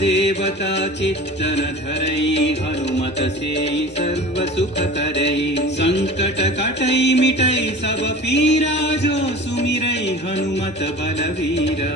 देवता चित्तन धरई हनुमत से सर्व सुख करई संकट कटई मिटई सब पीरा जो सुमिरई हनुमत बलवीरा।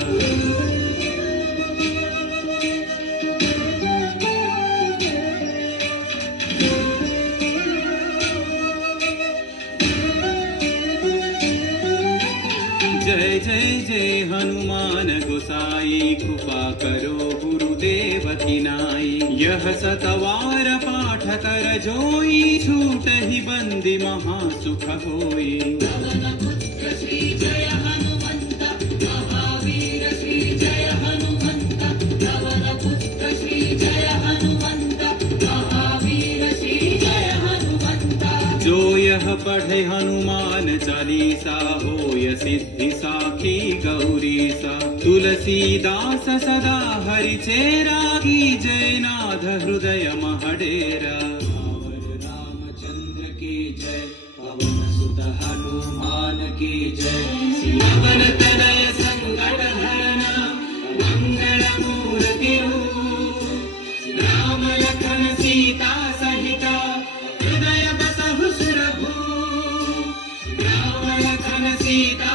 जय जय जय हनुमान गोसाई कृपा करो गुरुदेव की नाई। यह सतवार पाठ कर जोई छूट ही बंदी महासुख होई। पवन पुत्र श्री जय हनुमंत महावीर श्री जय हनुमंत। पवन पुत्र श्री जय हनुमंत महावीर श्री जय हनुमंत। जो यह पढ़े हनुमान चालीसा होय सिद्धि साखी गौरीसा। तुलसीदास सदा हरिचेरा की जय नाथ हृदय महडेरा। रामचंद्र की जय पवन सुत हनुमान की जय। सियावर तनय संकट हरना मंगल मूर्ति रूप। राम लखन सीता सहिता हृदय बसहु सुरभूप। राम लखन सीता